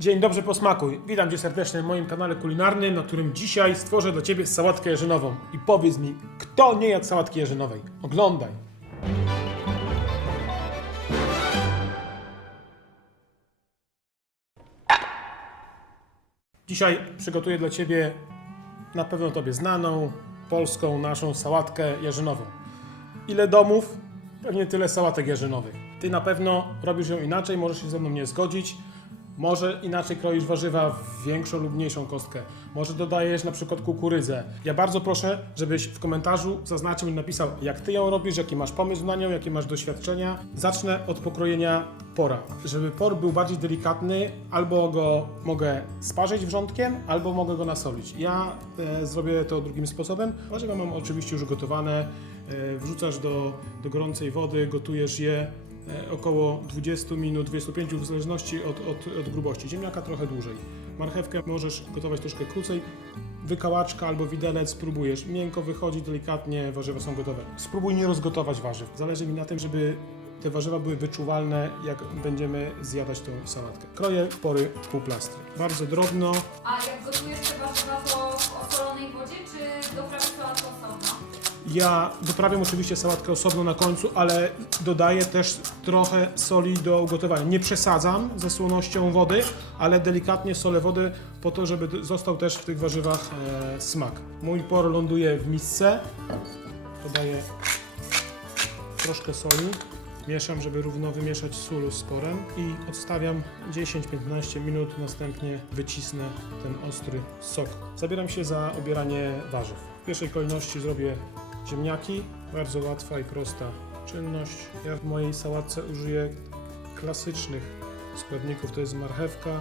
Dzień dobry posmakuj. Witam Cię serdecznie na moim kanale kulinarnym, na którym dzisiaj stworzę dla Ciebie sałatkę jeżynową. I powiedz mi, kto nie jadł sałatki jeżynowej? Oglądaj. Dzisiaj przygotuję dla Ciebie na pewno Tobie znaną, polską naszą sałatkę jeżynową. Ile domów? Pewnie tyle sałatek jarzynowych. Ty na pewno robisz ją inaczej, możesz się ze mną nie zgodzić. Może inaczej kroisz warzywa w większą lub mniejszą kostkę. Może dodajesz na przykład kukurydzę. Ja bardzo proszę, żebyś w komentarzu zaznaczył i napisał, jak ty ją robisz, jaki masz pomysł na nią, jakie masz doświadczenia. Zacznę od pokrojenia pora. Żeby por był bardziej delikatny, albo go mogę sparzyć wrzątkiem, albo mogę go nasolić. Ja e, zrobię to drugim sposobem. Warzywa mam oczywiście już gotowane. E, wrzucasz do, do gorącej wody, gotujesz je około 20 minut, 25 w zależności od, od, od grubości. Ziemniaka trochę dłużej. Marchewkę możesz gotować troszkę krócej. Wykałaczka albo widelec spróbujesz. Miękko wychodzi, delikatnie, warzywa są gotowe. Spróbuj nie rozgotować warzyw. Zależy mi na tym, żeby te warzywa były wyczuwalne, jak będziemy zjadać tą sałatkę. Kroję pory półplastry. Bardzo drobno. A jak gotujesz te warzywa, to w osolonej wodzie, czy sałatkę osobno? Ja doprawiam oczywiście sałatkę osobno na końcu, ale dodaję też trochę soli do ugotowania. Nie przesadzam ze słonością wody, ale delikatnie solę wody po to, żeby został też w tych warzywach e, smak. Mój por ląduje w misce. Dodaję troszkę soli. Mieszam, żeby równo wymieszać sól z porem i odstawiam 10-15 minut, następnie wycisnę ten ostry sok. Zabieram się za obieranie warzyw. W pierwszej kolejności zrobię ziemniaki, bardzo łatwa i prosta czynność. Ja w mojej sałatce użyję klasycznych składników, to jest marchewka,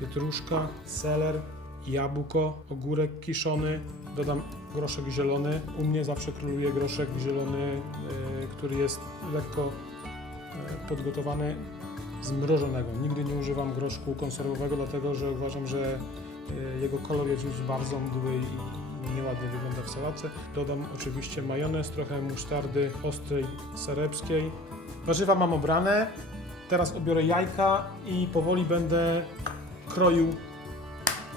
pietruszka, seler, jabłko, ogórek kiszony, dodam groszek zielony. U mnie zawsze króluje groszek zielony, e, który jest lekko e, podgotowany z mrożonego. Nigdy nie używam groszku konserwowego, dlatego że uważam, że e, jego kolor jest już bardzo mdły i nieładnie wygląda w sałatce. Dodam oczywiście majonez, trochę musztardy ostrej, sarepskiej. Warzywa mam obrane. Teraz obiorę jajka i powoli będę kroił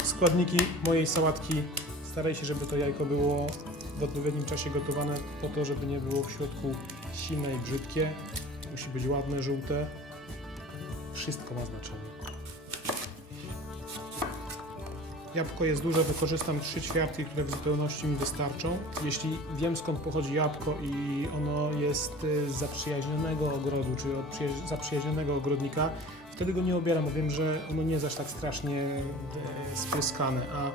składniki mojej sałatki. Staraj się, żeby to jajko było w odpowiednim czasie gotowane po to, żeby nie było w środku silne i brzydkie. Musi być ładne, żółte. Wszystko ma znaczenie. Jabłko jest duże, wykorzystam 3 ćwiartki, które w zupełności mi wystarczą. Jeśli wiem skąd pochodzi jabłko i ono jest y, z zaprzyjaźnionego ogrodu, czy od przyjaź- zaprzyjaźnionego ogrodnika, wtedy go nie obieram, bo wiem, że ono nie jest aż tak strasznie e, spryskane, a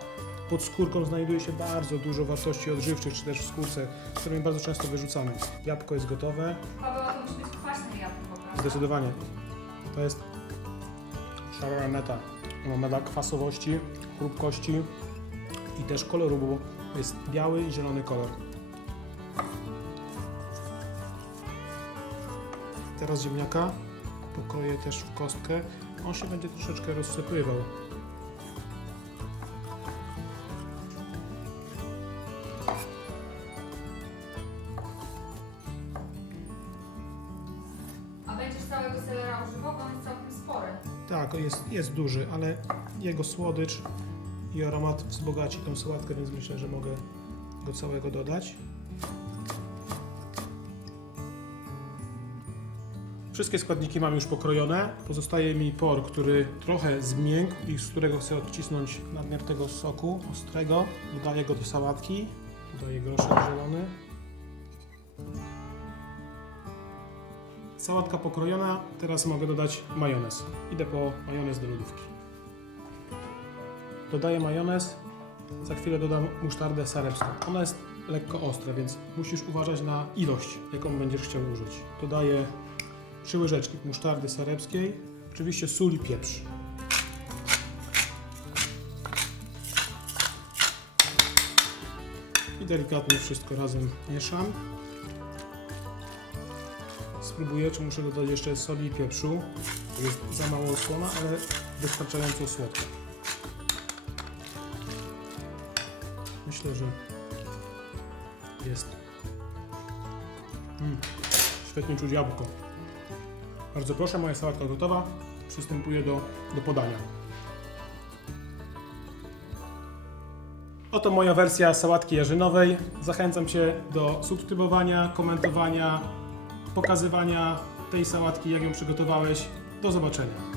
pod skórką znajduje się bardzo dużo wartości odżywczych, czy też w skórce, którymi bardzo często wyrzucamy. Jabłko jest gotowe, Paweł, to musi być kwaśne jabłko, prawda? Zdecydowanie. To jest szara meta. Ma meta kwasowości, chrupkości i też koloru, bo jest biały i zielony kolor. Teraz ziemniaka pokroję też w kostkę. On się będzie troszeczkę rozsypywał. A będziesz całego selera używał, bo on jest całkiem spory. Tak, jest, jest duży, ale jego słodycz i aromat wzbogaci tą sałatkę, więc myślę, że mogę go całego dodać. Wszystkie składniki mam już pokrojone. Pozostaje mi por, który trochę zmiękł i z którego chcę odcisnąć nadmiar tego soku ostrego. Dodaję go do sałatki. Dodaję groszek zielony. Sałatka pokrojona, teraz mogę dodać majonez. Idę po majonez do lodówki. Dodaję majonez, za chwilę dodam musztardę sarepską. Ona jest lekko ostra, więc musisz uważać na ilość, jaką będziesz chciał użyć. Dodaję 3 łyżeczki musztardy sarepskiej, oczywiście sól i pieprz. I delikatnie wszystko razem mieszam. Spróbuję, czy muszę dodać jeszcze soli i pieprzu. Jest za mało słona, ale wystarczająco słodka. myślę, że jest. Mm, świetnie czuć jabłko. Bardzo proszę, moja sałatka gotowa. Przystępuję do, do podania. Oto moja wersja sałatki jarzynowej. Zachęcam Cię do subskrybowania, komentowania, pokazywania tej sałatki, jak ją przygotowałeś. Do zobaczenia.